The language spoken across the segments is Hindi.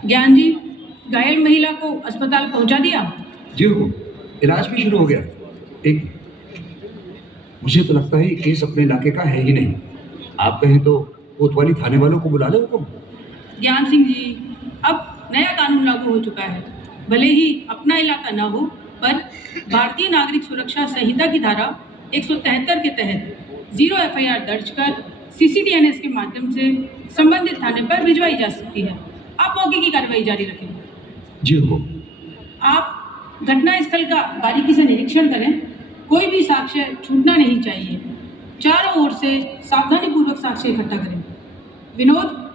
ज्ञान जी, घायल महिला को अस्पताल पहुंचा दिया। जी हुकुम, इलाज भी शुरू हो गया। एक मुझे तो लगता है ये केस अपने इलाके का है ही नहीं। आप कहें तो कोतवाली थाने वालों को बुला ले हुकुम। ज्ञान सिंह जी, अब नया कानून लागू हो चुका है। भले ही अपना इलाका ना हो, पर भारतीय नागरिक सुरक्षा संहिता की धारा 173 के तहत 0 एफआईआर दर्ज कर सीसीटीएनएस के माध्यम से संबंधित थाने पर भिजवाई जा सकती है। आप मौके की कार्रवाई जारी रखें। जी हुकुम। आप घटना स्थल का बारीकी से निरीक्षण करें। कोई भी साक्ष्य छूटना नहीं चाहिए। चारों ओर से सावधानीपूर्वक साक्ष्य इकट्ठा करें। विनोद,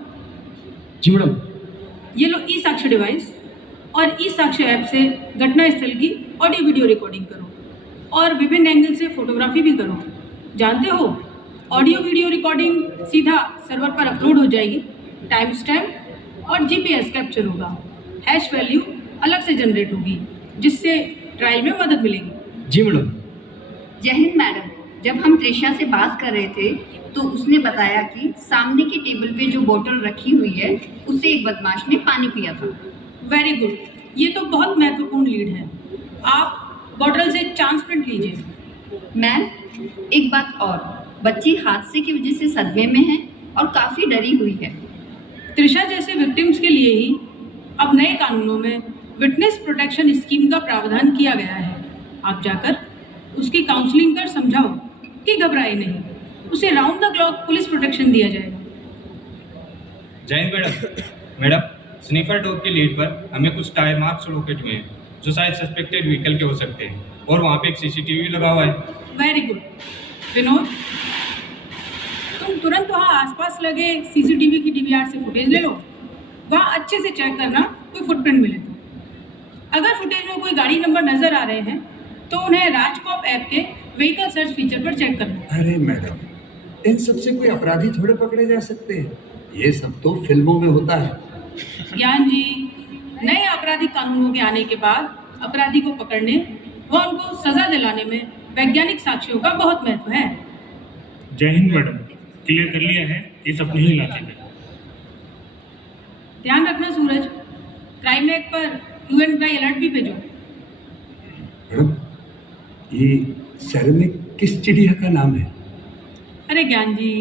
जी मैडम। ये लो ई साक्ष्य डिवाइस और ई साक्ष्य ऐप से घटना स्थल की ऑडियो वीडियो रिकॉर्डिंग करो और विभिन्न एंगल से फोटोग्राफी भी करो। जानते हो, ऑडियो वीडियो रिकॉर्डिंग सीधा सर्वर पर अपलोड हो जाएगी। टाइम स्टैम्प और जीपीएस कैप्चर होगा। हैश वैल्यू अलग से जनरेट होगी, जिससे ट्रायल में मदद मिलेगी। जी मैडम। जय हिंद मैडम। जब हम त्रिशा से बात कर रहे थे तो उसने बताया कि सामने के टेबल पे जो बोतल रखी हुई है उससे एक बदमाश ने पानी पिया था। वेरी गुड, ये तो बहुत महत्वपूर्ण लीड है। आप बॉटल से चांस प्रिंट लीजिए। मैम, एक बात और, बच्ची हादसे की वजह से सदमे में है और काफ़ी डरी हुई है। त्रिशा जैसे विक्टिम्स के लिए ही अब नए कानूनों में विटनेस प्रोटेक्शन स्कीम का प्रावधान किया गया है। आप जाकर उसकी काउंसलिंग कर समझाओ कि घबराए नहीं, उसे round the clock police protection दिया जाएगा। जय Hind madam. Madam, sniffer dog की लीड पर हमें कुछ टायर मार्क्स लोकेट हुए हैं जो शायद सस्पेक्टेड व्हीकल के हो सकते हैं, और वहाँ पे एक सीसीटीवी लगा हुआ है। Very good. विनोद, तुम तुरंत वहाँ आसपास लगे सीसीटीवी की डीवीआर से फुटेज ले लो। वहाँ अच्छे से चेक करना कोई फुटप्रिंट मिले तो। अगर फुटेज में कोई गाड़ी नंबर नजर आ रहे हैं तो उन्हें राजकॉप ऐप के व्हीकल सर्च फीचर पर चेक करना। अरे मैडम, इन सब से कोई अपराधी थोड़े पकड़े जा सकते हैं। ये सब तो फिल्मों में होता है। ज्ञान जी, नए आपराधिक कानूनों के आने के बाद अपराधी को पकड़ने व उनको सजा दिलाने में वैज्ञानिक साक्ष्यों का बहुत महत्व है। जय हिंद मैडम, क्लियर कर लिया है केस अपने ही इलाके में। ध्यान रखना सूरज, क्राइम एक्ट पर क्यू एंड क्राई अलर्ट भी भेजो। मैडम, ये सेरेमिक किस चिड़िया का नाम है? अरे ज्ञान जी,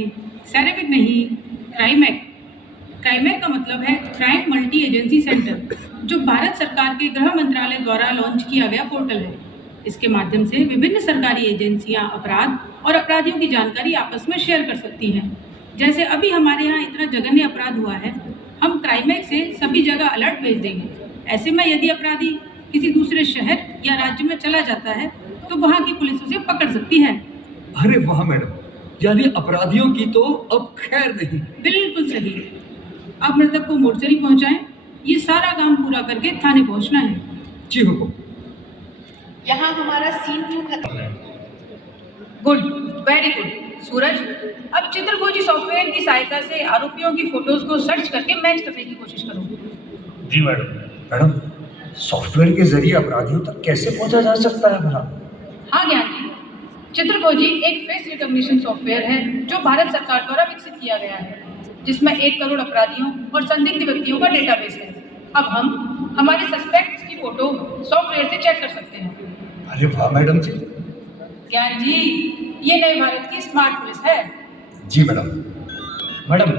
सेरेमिक नहीं, क्राइम एक्ट। क्राइम एक्ट का मतलब है क्राइम मल्टी एजेंसी सेंटर, जो भारत सरकार के गृह मंत्रालय द्वारा लॉन्च किया गया पोर्टल है। इसके माध्यम से विभिन्न सरकारी एजेंसियां अपराध और अपराधियों की जानकारी आपस में शेयर कर सकती हैं। जैसे अभी हमारे यहाँ इतना जघन्य अपराध हुआ है, हम क्राइम एक्ट से सभी जगह अलर्ट भेज देंगे। ऐसे में यदि अपराधी किसी दूसरे शहर या राज्य में चला जाता है तो वहाँ की पुलिस उसे पकड़ सकती है। अरे वाह मैडम, यानी अपराधियों की तो अब खैर नहीं। बिल्कुल सही। अब मृतक को मोर्चरी पहुंचाएं। ये सारा काम पूरा करके थाने पहुंचना है। जी हुकुम। यहाँ हमारा सीन 2 खत्म है। Good, very good. सूरज, अब चित्रखोजी सॉफ्टवेयर की सहायता से आरोपियों की फोटोज को सर्च करके मैच करने की कोशिश करो। जी मैडम। मैडम, सॉफ्टवेयर के जरिए अपराधियों तक कैसे पहुंचा जा सकता है भला? हाँ ज्ञान जी, चित्रखोजी एक फेस रिकॉग्निशन सॉफ्टवेयर है जो भारत सरकार द्वारा विकसित किया गया है, जिसमें 1 करोड़ अपराधियों और संदिग्ध व्यक्तियों का डेटाबेस है। अब हम हमारे सस्पेक्ट्स की फोटो सॉफ्टवेयर से चेक कर सकते हैं। अरे वाह मैडम जी। ज्ञान जी, ये नए भारत की स्मार्ट पुलिस है। जी मैडम। मैडम,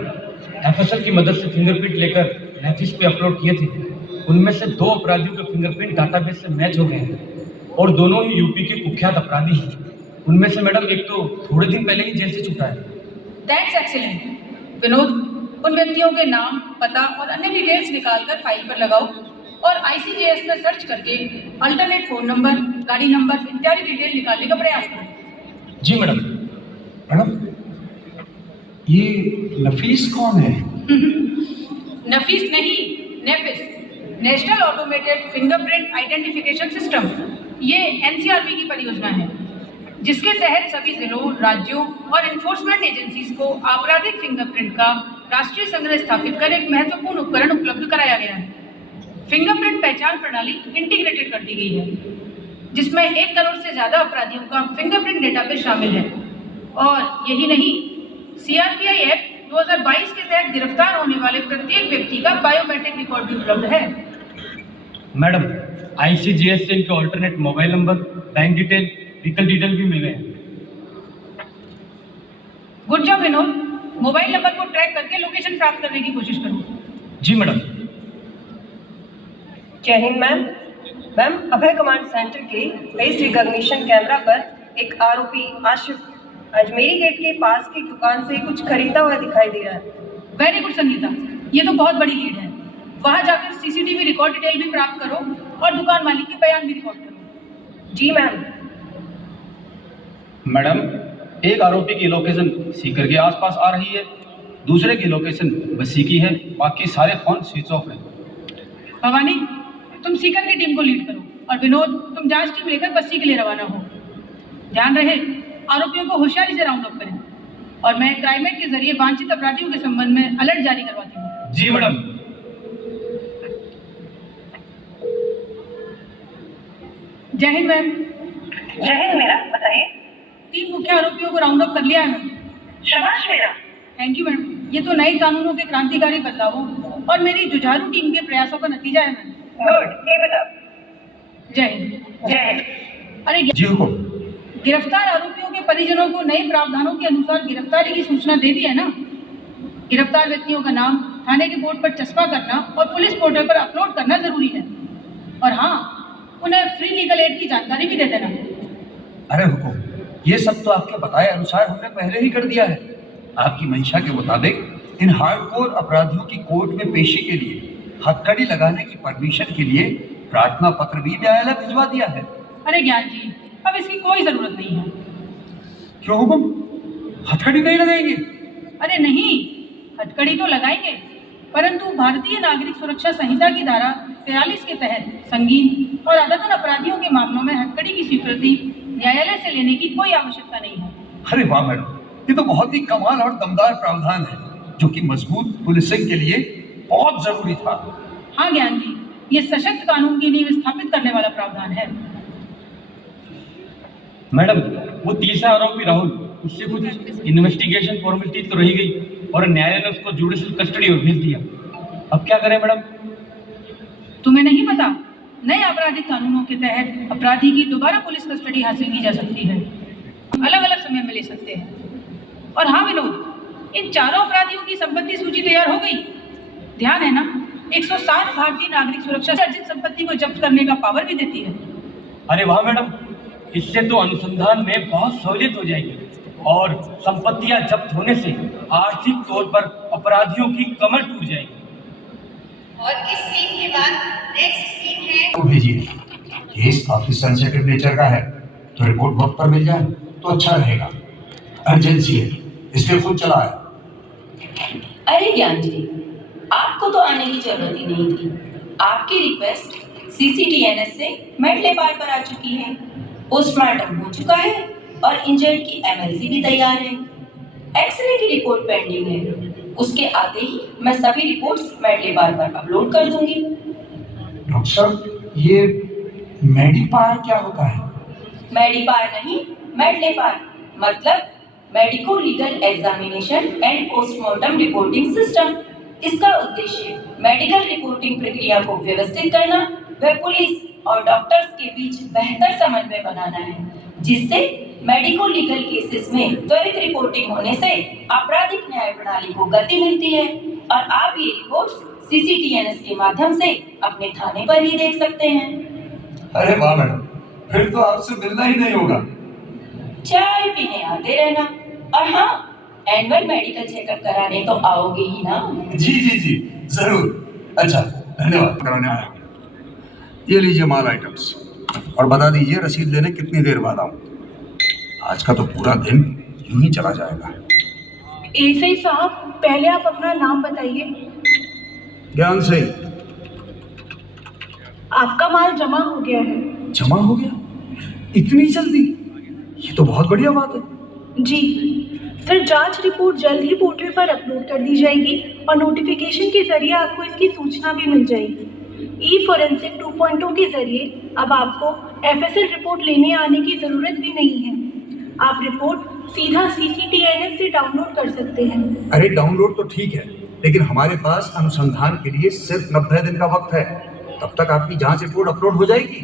एफएसएल की मदद से फिंगरप्रिंट लेकर नेफिस पे अपलोड किए थे। उनमें से 2 अपराधियों के फिंगरप्रिंट डाटाबेस से मैच हो गए हैं और दोनों ही यूपी के कुख्यात अपराधी हैं। उनमें से मैडम एक तो थोड़े दिन पहले ही जेल से छूटा है। That's excellent. विनोद, उन व्यक्तियों के नाम, पता और अन्य डिटेल्स निकालकर फाइल पर लगाओ और आईसीजेएस में सर्च करके अल्टरनेट फोन नंबर, गाड़ी नंबर इत्यादि डिटेल निकालने का प्रयास करो। जी मैडम। मैडम, ये नफीस कौन है? नफीस नहीं, NAFIS, national automated fingerprint identification system. ये एनसीआरबी की परियोजना है, जिसके तहत सभी जिलों, राज्यों और इन्फोर्समेंट एजेंसीज को आपराधिक फिंगरप्रिंट का राष्ट्रीय संग्रह स्थापित कर एक महत्वपूर्ण उपकरण उपलब्ध कराया गया है। फिंगरप्रिंट पहचान प्रणाली इंटीग्रेटेड कर दी गई है, जिसमें 1 करोड़ से ज़्यादा अपराधियों का फिंगरप्रिंट डेटाबेस शामिल है और यही नहीं, CRPI एक्ट 2022 के तहत गिरफ्तार होने वाले प्रत्येक व्यक्ति का बायोमेट्रिक रिकॉर्ड भी उपलब्ध है। मैडम, ICGS से इनके alternate mobile number, bank detail, vehicle detail भी मिल गए हैं। Good job Vinod. Mobile number को ट्रैक करके लोकेशन प्राप्त करने की कोशिश करो। जी मैडम। जय हिंद मैम। मैम, अभय कमांड सेंटर के फेस रिकॉग्निशन कैमरा पर एक आरोपी आशिफ अजमेरी गेट के पास की दुकान से कुछ खरीदता हुआ दिखाई दे रहा है। वेरी गुड संगीता, ये तो बहुत बड़ी लीड है। वहां जाकर CCTV रिकॉर्ड डिटेल भी प्राप्त करो और दुकान मालिक के बयान भी रिकॉर्ड करो। जी मैम। मैडम, एक आरोपी की लोकेशन सीकर के आसपास आ रही है, दूसरे की लोकेशन बस्सी की है, बाकी सारे फोन स्विच ऑफ है। भवानी, तुम सीकर की टीम को लीड करो और विनोद, तुम जांच टीम लेकर बस्सी के लिए रवाना हो। ध्यान रहे, आरोपियों को होशियारी से राउंड अप करें और मैं क्राइमेट के जरिए वांछित अपराधियों के संबंध में अलर्ट जारी करवाती हूँ। जी मैडम। जय हिंद मैम। जय हिंद मेरा, बताइए। 3 मुख्य आरोपियों को राउंड अप कर लिया है मैम। शाबाश मेरा। Thank you ma'am. ये तो नए कानूनों के क्रांतिकारी बदलावों और मेरी जुझारू टीम के प्रयासों का नतीजा है ma'am. Good, keep it up. जय हिंद। जय हिंद। अरे जी हुकुम। गिरफ्तार आरोपियों के परिजनों को नए प्रावधानों के अनुसार गिरफ्तारी की सूचना दे दी है ना। गिरफ्तार व्यक्तियों का नाम थाने के बोर्ड पर चस्पा करना और पुलिस पोर्टल पर अपलोड करना जरूरी है। और हाँ, उन्हें फ्री लीगल एड की जानकारी भी दे देना। अरे हुकुम, ये सब तो आपके बताए अनुसार हमने पहले ही कर दिया है। आपकी मंशा के मुताबिक इन हार्डकोर अपराधियों की कोर्ट में पेशी के लिए हथकड़ी लगाने की परमिशन के लिए प्रार्थना पत्र भी न्यायालय भिजवा दिया है। अरे ज्ञान जी, अब इसकी कोई जरूरत नहीं है। क्यों हुकुम, हथकड़ी नहीं लगाएंगे? अरे नहीं, हथकड़ी तो लगाएंगे, परंतु भारतीय नागरिक सुरक्षा संहिता की धारा 43 के तहत संगीन और आदतन अपराधियों के मामलों में हथकड़ी की स्वीकृति न्यायालय से लेने की कोई आवश्यकता नहीं है। अरे वाह मैडम, ये तो बहुत ही कमाल और दमदार प्रावधान है जो कि मजबूत पुलिसिंग के लिए बहुत जरूरी था। हाँ ज्ञान जी, ये सशक्त कानून की नींव स्थापित करने वाला प्रावधान है। मैडम, वो तीसरा आरोपी राहुल, उससे कुछ इन्वेस्टिगेशन फॉर्मेलिटी तो रही गई और न्यायालय ने उसको जुडिशियल कस्टडी में भेज दिया। अब क्या करें मैडम? तुम्हें नहीं पता, नए आपराधिक कानूनों के तहत अपराधी की दोबारा पुलिस कस्टडी हासिल की जा सकती है, अलग अलग समय में ले सकते हैं। और हाँ विनोद, इन चारों अपराधियों की संपत्ति सूची तैयार हो गई। ध्यान है ना, 107 भारतीय नागरिक सुरक्षा से अर्जित संपत्ति को जब्त करने का पावर भी देती है। अरे वाह मैडम, इससे तो अनुसंधान में बहुत सहूलियत हो जाएगी और संपत्तियां जब्त होने से आर्थिक तौर पर अपराधियों की कमर टूट जाएगी। और इस सीन के बाद नेक्स्ट सीन है। तो भेजिए, केस काफी सेंसिटिव नेचर का है, तो रिपोर्ट वक्त पर मिल जाए तो अच्छा रहेगा। अर्जेंसी है, इसलिए खुद चला है। अरे ज्ञान जी, आपको तो आने की जरूरत ही नहीं थी। आपकी रिक्वेस्ट CCTNS से मेडले पार पर आ चुकी है, पोस्टमार्टम हो चुका है और इंजर्ड की MLC भी तैयार है। एक्सरे की रिपोर्ट पेंडिंग है, उसके आते ही मैं सभी रिपोर्ट्स मेडले पार पर अपलोड कर दूंगी। डॉक्टर साहब, ये मेडिपार क्या होता है? मेडिपार नहीं, मेडले पार मतलब medico legal examination and postmortem reporting system. इसका उद्देश्य मेडिकल रिपोर्टिंग प्रक्रिया को व्यवस्थित करना व पुलिस और डॉक्टर्स के बीच बेहतर समन्वय बनाना है, जिससे मेडिको लीगल केसेस में त्वरित रिपोर्टिंग होने से आपराधिक न्याय प्रणाली को गति मिलती है और आप ये रिपोर्ट्स CCTNS के माध्यम से अपने थाने पर ही देख सकते हैं। अरे वाह मैडम, फिर तो आपसे मिलना ही नहीं होगा। चाय पीने आते रहना, और हाँ, एनुअल मेडिकल चेकअप कराने तो आओगे ही ना? जी जी जी जरूर। अच्छा, धन्यवाद। कराने आया। ये लीजिए माल आइटम्स और बता दीजिए रसीद लेने कितनी देर बाद आऊँ। आज का तो पूरा दिन यूं ही चला जाएगा। एसआई साहब, पहले आप अपना नाम बताइए। ज्ञान सिंह। आपका माल जमा हो गया है। जमा हो गया? इतनी जल्दी? ये तो बहुत बढ़िया बात है। जी सर, जांच रिपोर्ट जल्द ही पोर्टल पर अपलोड कर दी जाएगी और नोटिफिकेशन के जरिए आपको इसकी सूचना भी मिल जाएगी। ई-फोरेंसिक 2.0 के जरिए अब आपको FSL रिपोर्ट लेने आने की ज़रूरत भी नहीं है। आप रिपोर्ट सीधा CCTNS से डाउनलोड कर सकते हैं। अरे डाउनलोड तो ठीक है, लेकिन हमारे पास अनुसंधान के लिए सिर्फ 90 दिन का वक्त है। तब तक आपकी जांच रिपोर्ट अपलोड हो जाएगी।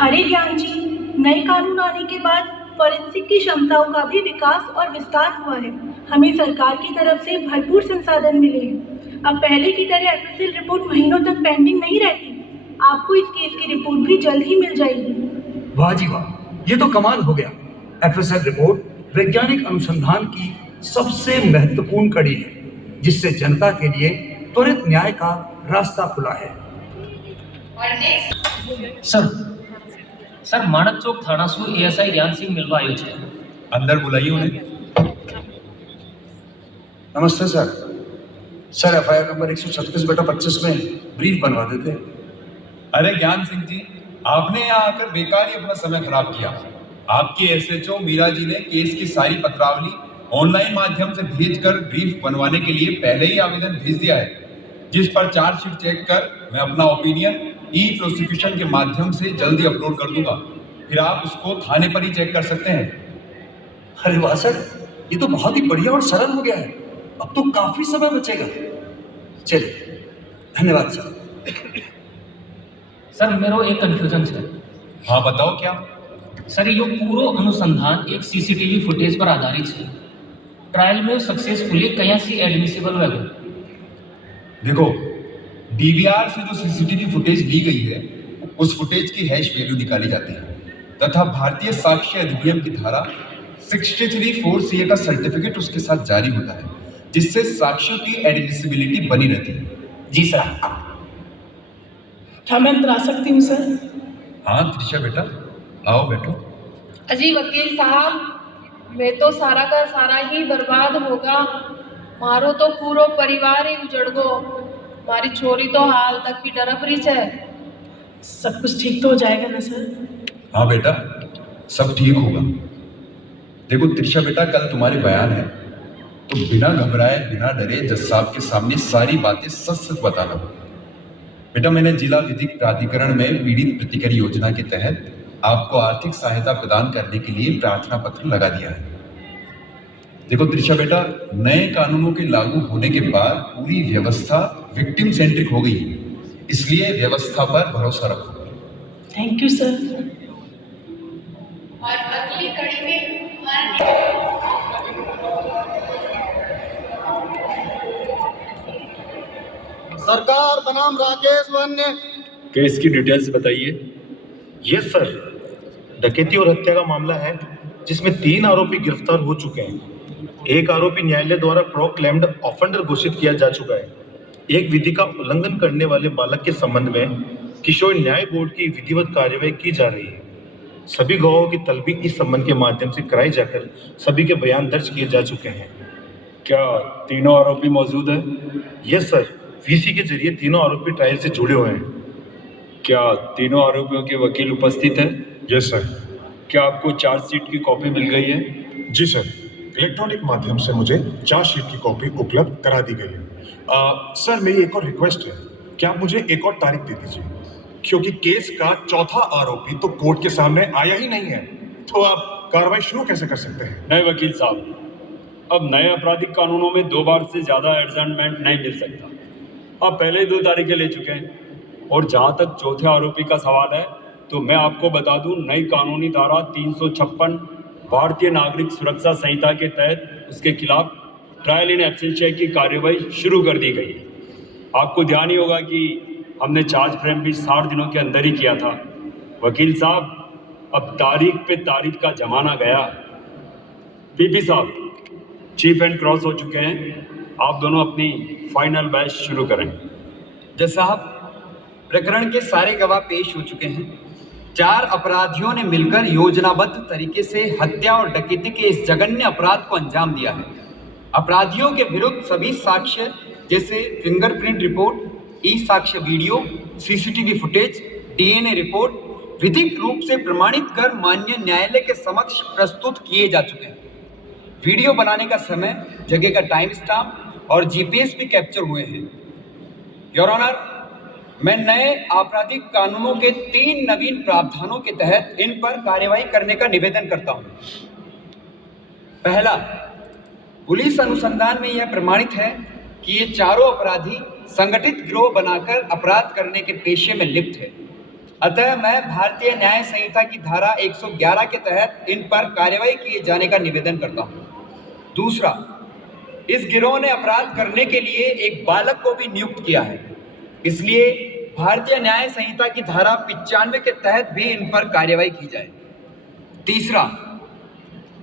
अरे ज्ञान जी, नए कानून आने के बाद फॉरेंसिक की क्षमताओं का भी विकास और विस्तार हुआ है। हमें सरकार की तरफ से भरपूर संसाधन मिले हैं। अब पहले की तरह FSL रिपोर्ट महीनों तक पेंडिंग नहीं रहती। आपको इस केस की रिपोर्ट भी जल्द ही मिल जाएगी। वाह जी वाह, ये तो कमाल हो गया। FSL रिपोर्ट वैज्ञानिक अनुसंधान की सबसे महत्वपूर्ण कड़ी है, जिससे जनता के लिए त्वरित न्याय का रास्ता खुला है। सर माणक चौक थाना सु ASI ज्ञान सिंह मिलवा आयो छे। अंदर बुलाइए उन्हें। नमस्ते सर। सर FIR नंबर 136/25 में ब्रीफ बनवा देते। अरे ज्ञान सिंह जी, आपने यहाँ आकर बेकार ही अपना समय खराब किया। आपकी SHO मीरा जी ने केस की सारी पत्रावली ऑनलाइन माध्यम से भेजकर ब्रीफ बनवाने के लिए पहले ही आवेदन भेज दिया है, जिस पर चार्जशीट चेक कर मैं अपना ओपिनियन प्रोसिक्यूशन के माध्यम से जल्दी अपलोड कर दूंगा। फिर आप उसको थाने पर ही चेक कर सकते हैं। अरे वाह सर, ये तो बहुत ही बढ़िया और सरल हो गया है। अब तो काफी समय बचेगा। चलिए, धन्यवाद सर। सर मेरो एक कंफ्यूजन है। हाँ बताओ क्या? सर यो पूरो अनुसंधान एक CCTV फुटेज पर आधारित है। ट्रायल में सक्सेसफुली कहीं से एडमिसिबल होगा। देखो, DVR से जो CCTV फुटेज ली गई है, उस फुटेज की हैश वैल्यू निकाली जाती है तथा भारतीय साक्ष्य अधिनियम की धारा 63(4)CA का सर्टिफिकेट उसके साथ जारी होता है, जिससे साक्ष्यों की एडमिसिबिलिटी बनी रहती है। जी सर। क्या मैं अंदर आ सकती हूँ सर? हाँ त्रिशा बेटा, आओ बैठो। अजी वकील साहब, मैं तो सारा का सारा ही बर्बाद होगा। मारो तो पूरो परिवार ही उजड़ गो। हमारी छोरी तो हाल तक भी डरप रही है। सब कुछ ठीक तो हो जाएगा ना सर? हाँ बेटा, सब ठीक होगा। देखो त्रिशा बेटा, कल तुम्हारे बयान है, तो बिना घबराए बिना डरे जज साहब के सामने सारी बातें सच सच बताना। बेटा, मैंने जिला विधिक प्राधिकरण में पीड़ित प्रतिकर योजना के तहत आपको आर्थिक सहायता प्रदान करने के लिए प्रार्थना पत्र लगा दिया है। देखो त्रिशा बेटा, नए कानूनों के लागू होने के बाद पूरी व्यवस्था विक्टिम सेंट्रिक हो गई, इसलिए व्यवस्था पर भरोसा रखो। Thank you sir. और अगली कड़ी में सरकार बनाम राकेश वन्य। केस की डिटेल्स बताइए। यस सर, डकैती और हत्या का मामला है, जिसमें 3 आरोपी गिरफ्तार हो चुके हैं। एक आरोपी न्यायालय द्वारा प्रोक्लेम्ड ऑफेंडर घोषित किया जा चुका है। एक विधि का उल्लंघन करने वाले बालक के संबंध में किशोर न्याय बोर्ड की विधिवत कार्यवाही की जा रही है। सभी गवाहों की तलबी इस संबंध के माध्यम से कराई जाकर सभी के बयान दर्ज किए जा चुके हैं। क्या तीनों आरोपी मौजूद हैं? यस सर, VC के जरिए तीनों आरोपी ट्रायल से जुड़े हुए हैं। क्या तीनों आरोपियों के वकील उपस्थित हैं? Yes sir. क्या आपको चार्जशीट की कॉपी मिल गई है? जी सर, इलेक्ट्रॉनिक माध्यम से मुझे चार्जशीट की कॉपी उपलब्ध करा दी गई है। सर, मेरी एक और रिक्वेस्ट है कि आप मुझे एक और तारीख दे दीजिए, क्योंकि केस का चौथा आरोपी तो कोर्ट के सामने आया ही नहीं है, तो आप कार्रवाई शुरू कैसे कर सकते हैं? नहीं वकील साहब, अब नए आपराधिक कानूनों में 2 बार से ज़्यादा एडजर्नमेंट नहीं मिल सकता। आप पहले ही 2 तारीखें ले चुके हैं। और जहाँ तक चौथे आरोपी का सवाल है, तो मैं आपको बता दूं, नई कानूनी धारा 356 भारतीय नागरिक सुरक्षा संहिता के तहत उसके खिलाफ ट्रायल इन एब्सेंशिया की कार्यवाही शुरू कर दी गई है। आपको ध्यान ही होगा कि हमने चार्ज फ्रेम भी 60 दिनों के अंदर ही किया था। वकील साहब, अब तारीख पे तारीख का जमाना गया। पीपी साहब, चीफ एंड क्रॉस हो चुके हैं। आप दोनों अपनी फाइनल बैच शुरू करें। जज साहब, प्रकरण के सारे गवाह पेश हो चुके हैं। 4 अपराधियों ने मिलकर योजनाबद्ध तरीके से हत्या और डकैती के इस जघन्य अपराध को अंजाम दिया है। अपराधियों के विरुद्ध सभी साक्ष्य जैसे फिंगरप्रिंट रिपोर्ट, ई-साक्ष्य video, CCTV footage, DNA report विधिक रूप से प्रमाणित कर माननीय न्यायालय के समक्ष प्रस्तुत किए जा चुके हैं। वीडियो बनाने का समय, जगह का टाइम स्टाम्प और GPS भी कैप्चर हुए हैं। योर ऑनर, मैं नए आपराधिक कानूनों के 3 नवीन प्रावधानों के तहत इन पर कार्यवाही करने का निवेदन करता हूं। पहला, पुलिस अनुसंधान में यह प्रमाणित है कि ये चारों अपराधी संगठित गिरोह बनाकर अपराध करने के पेशे में लिप्त है। अतः मैं भारतीय न्याय संहिता की धारा 111 के तहत इन पर कार्रवाई किए जाने का निवेदन करता हूँ। दूसरा, इस गिरोह ने अपराध करने के लिए एक बालक को भी नियुक्त किया है, इसलिए भारतीय न्याय संहिता की धारा 95 के तहत भी इन पर कार्रवाई की जाए। तीसरा,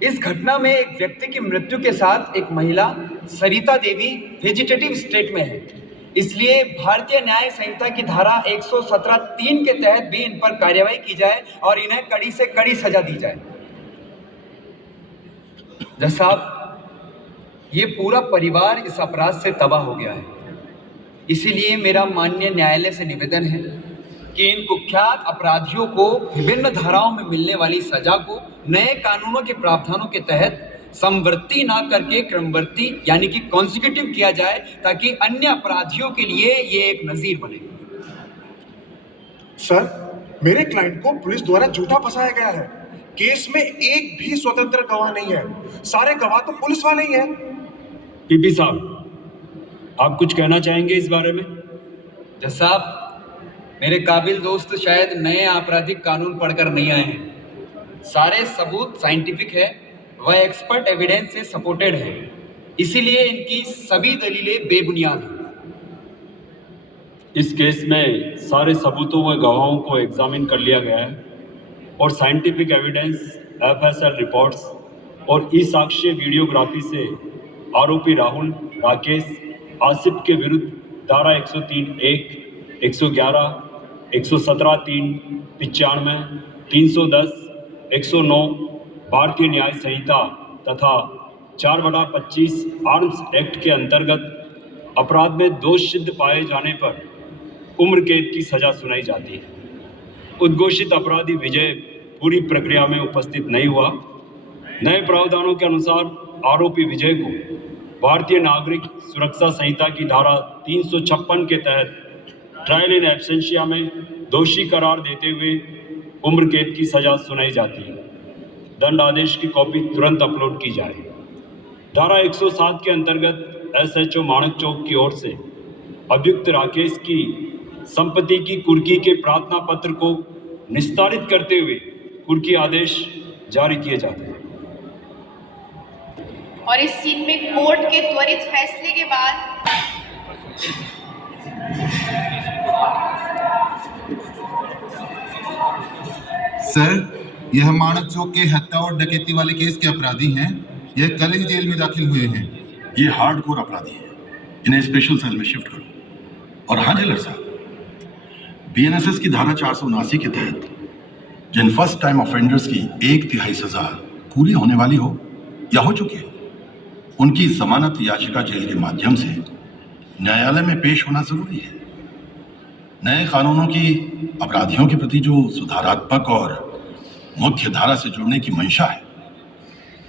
इस घटना में एक व्यक्ति की मृत्यु के साथ एक महिला सरिता देवी वेजिटेटिव स्टेट में है, इसलिए भारतीय न्याय संहिता की धारा 117(3) के तहत भी इन पर कार्रवाई की जाए और इन्हें कड़ी से कड़ी सजा दी जाए। जज साहब, ये पूरा परिवार इस अपराध से तबाह हो गया है, इसीलिए मेरा माननीय न्यायालय से निवेदन है कि इन कुख्यात अपराधियों को विभिन्न धाराओं में मिलने वाली सजा को नए कानूनों के प्रावधानों के तहत समवर्ती ना करके क्रमवर्ती यानी कि कॉन्सिक्यूटिव किया जाए, ताकि अन्य अपराधियों के लिए ये एक नजीर बने। सर, मेरे क्लाइंट को पुलिस द्वारा झूठा फंसाया गया है। केस में एक भी स्वतंत्र गवाह नहीं है, सारे गवाह तो पुलिस वाले ही हैं। पीपी साहब, आप कुछ कहना चाहेंगे इस बारे में? जज साहब, मेरे काबिल दोस्त शायद नए आपराधिक कानून पढ़कर नहीं आए हैं। सारे सबूत साइंटिफिक है, वह एक्सपर्ट एविडेंस से सपोर्टेड है, इसीलिए इनकी सभी दलीलें बेबुनियाद हैं। इस केस में सारे सबूतों व गवाहों को एग्जामिन कर लिया गया है और साइंटिफिक एविडेंस, एफएसएल रिपोर्ट्स और ई साक्ष्य वीडियोग्राफी से आरोपी राहुल, राकेश, आसिफ के विरुद्ध धारा 103(1), 111, 117(3), 95, 310, 109 भारतीय न्याय संहिता तथा 4/25 आर्म्स एक्ट के अंतर्गत अपराध में दोष सिद्ध पाए जाने पर उम्र कैद की सजा सुनाई जाती है। उद्घोषित अपराधी विजय पूरी प्रक्रिया में उपस्थित नहीं हुआ। नए प्रावधानों के अनुसार आरोपी विजय को भारतीय नागरिक सुरक्षा संहिता की धारा 356 के तहत ट्रायल इन एब्सेंशिया में दोषी करार देते हुए उम्र कैद की सजा सुनाई जाती है। दंड आदेश की कॉपी तुरंत अपलोड की जाए। धारा 107 के अंतर्गत एसएचओ माणक चौक की ओर से अभियुक्त राकेश की संपत्ति की कुर्की के प्रार्थना पत्र को निस्तारित करते हुए कुर्की आदेश जारी किए जाते हैं। और इस सीन में कोर्ट के त्वरित फैसले के बाद सर, यह माणक चौक के हत्या और डकैती वाले केस के अपराधी हैं। यह कल ही जेल में दाखिल हुए हैं। ये हार्डकोर अपराधी हैं, इन्हें स्पेशल सेल में शिफ्ट करो। और हाँ जेलर साहब, बीएनएसएस की धारा 479 के तहत जिन फर्स्ट टाइम ऑफेंडर्स की 1/3 सजा पूरी होने वाली हो या हो चुकी है, उनकी जमानत याचिका जेल के माध्यम से न्यायालय में पेश होना जरूरी है। नए कानूनों की अपराधियों के प्रति जो सुधारात्मक और मुख्य धारा से जुड़ने की मंशा है,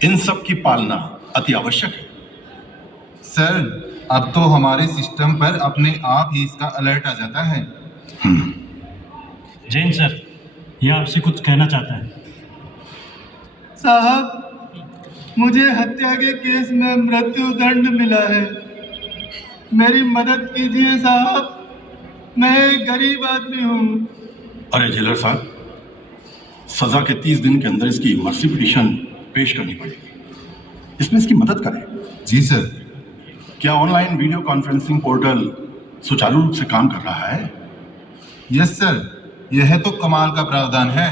इन सब की पालना अति आवश्यक है। सर, अब तो हमारे सिस्टम पर अपने आप ही इसका अलर्ट आ जाता है। जैन सर, ये आपसे कुछ कहना चाहता है। साहब, मुझे हत्या के केस में मृत्यु दंड मिला है। मेरी मदद कीजिए साहब, मैं एक गरीब आदमी हूँ। अरे जेलर साहब, सजा के 30 दिन के अंदर इसकी मर्सी पिटीशन पेश करनी पड़ेगी। इसमें इसकी मदद करें। जी सर। क्या ऑनलाइन वीडियो कॉन्फ्रेंसिंग पोर्टल सुचारू रूप से काम कर रहा है? यस सर, यह तो कमाल का प्रावधान है।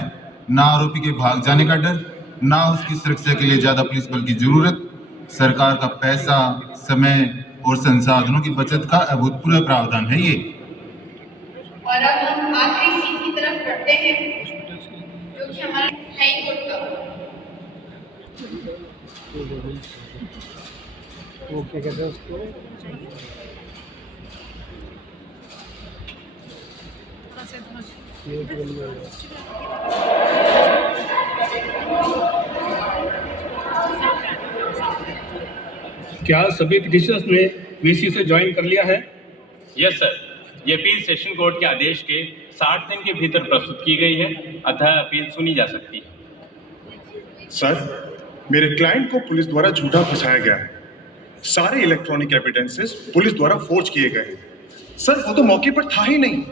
ना आरोपी के भाग जाने का डर, ना उसकी सुरक्षा के लिए ज्यादा पुलिस बल की जरूरत। सरकार का पैसा, समय और संसाधनों की बचत का अभूतपूर्व प्रावधान है ये। और अब हम आखिरी सीन की तरफ बढ़ते हैं, जो कि हमारे हाई कोर्ट का। वो क्या कहते हैं उसको? क्या सभी पिटिशनर्स ने वीसी से ज्वाइन कर लिया है? यस सर, ये अपील सेशन कोर्ट के आदेश के 60 दिन के भीतर प्रस्तुत की गई है, अतः अपील सुनी जा सकती है। सर, मेरे क्लाइंट को पुलिस द्वारा झूठा फंसाया गया है। सारे इलेक्ट्रॉनिक एविडेंसेस पुलिस द्वारा फोर्ज किए गए हैं। सर वो तो मौके पर था ही नहीं।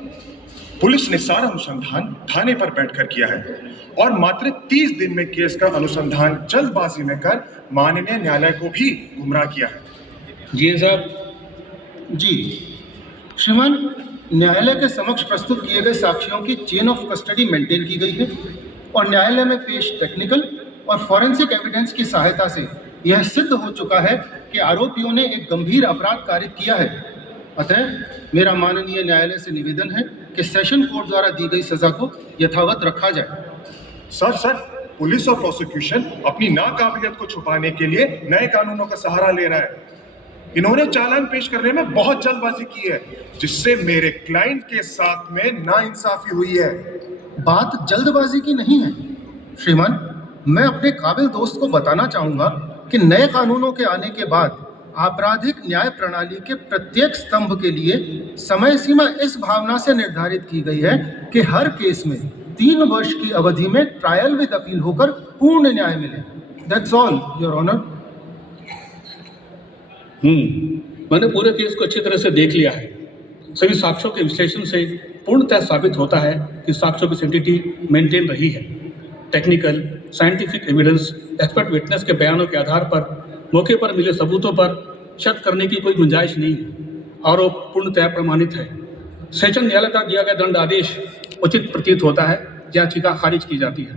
पुलिस ने सारा अनुसंधान थाने पर बैठकर किया है और मात्र 30 दिन में केस का अनुसंधान जल्दबाजी में कर माननीय न्यायालय को भी गुमराह किया है। जी साहब। जी श्रीमान, न्यायालय के समक्ष प्रस्तुत किए गए साक्ष्यों की चेन ऑफ कस्टडी मेंटेन की गई है और न्यायालय में पेश टेक्निकल और फॉरेंसिक एविडेंस की सहायता से यह सिद्ध हो चुका है कि आरोपियों ने एक गंभीर अपराध कारित किया है। अतः मेरा माननीय न्यायालय से निवेदन है कि सेशन कोर्ट द्वारा दी गई सजा को यथावत रखा जाए। सर पुलिस और प्रोसिक्यूशन अपनी नाकाबिलियत को छुपाने के लिए नए कानूनों का सहारा ले रहा है। इन्होंने चालान पेश करने में बहुत जल्दबाजी की है, जिससे मेरे क्लाइंट के साथ में नाइंसाफी हुई है। बात जल्दबाजी की नहीं है श्रीमान। मैं अपने काबिल दोस्त को बताना चाहूँगा कि नए कानूनों के आने के बाद आपराधिक न्याय प्रणाली के प्रत्येक स्तंभ के लिए समय सीमा इस भावना से निर्धारित की गई है कि हर केस में 3 वर्ष की अवधि में ट्रायल विद अपील होकर पूर्ण न्याय मिले। That's all your honour. मैंने पूरे केस को अच्छी तरह से देख लिया है। सभी साक्ष्यों के विश्लेषण से पूर्णतः साबित होता है कि साक्ष्यों की सैंक्टिटी मेंटेन रही है। Technical, scientific evidence, expert witness के बयानों के आधार पर मौके पर मिले सबूतों पर शक करने की कोई गुंजाइश नहीं है। आरोप पूर्णतः प्रमाणित है। सेशन न्यायालय का दिया गया दंड आदेश उचित प्रतीत होता है। याचिका खारिज की जाती है।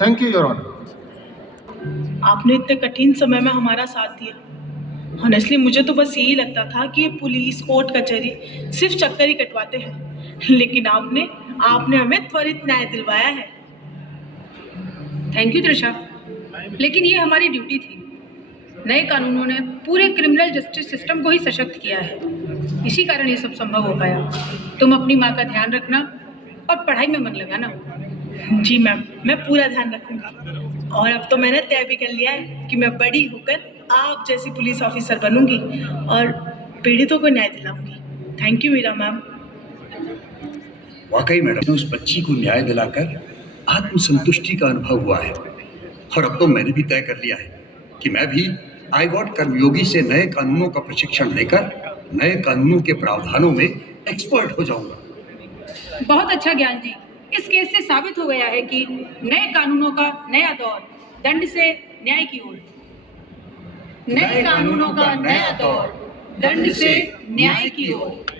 Thank you your honour. आपने इतने कठिन समय में हमारा साथ दिया। ऑनेस्टली मुझे तो बस यही लगता था कि ये पुलिस, कोर्ट कचहरी सिर्फ चक्कर ही कटवाते हैं, लेकिन आपने हमें त्वरित न्याय दिलवाया है। थैंक यू त्रिशा, लेकिन ये हमारी ड्यूटी थी। नए कानूनों ने पूरे क्रिमिनल जस्टिस सिस्टम को ही सशक्त किया है, इसी कारण ये सब संभव हो पाया। तुम अपनी माँ का ध्यान रखना और पढ़ाई में मन लगाना। जी मैम, मैं पूरा ध्यान रखूंगा। और अब तो मैंने तय भी कर लिया है कि मैं बड़ी होकर आप जैसी पुलिस ऑफिसर बनूंगी और पीड़ितों को न्याय दिलाऊंगी। Thank you Meera ma'am. वाकई मैडम, उस बच्ची को न्याय दिलाकर आत्मसंतुष्टि का अनुभव हुआ है। और अब तो मैंने भी तय कर लिया है कि मैं भी आईगॉट कर्मयोगी से नए कानूनों का प्रशिक्षण लेकर नए कानूनों के प्रावधानों में एक्सपर्ट हो जाऊंगा। बहुत अच्छा ज्ञान जी। इस केस से साबित हो गया है कि नए कानूनों का नया दौर, दंड से न्याय की ओर। नए कानूनों का नया दौर, दंड से न्याय की ओर।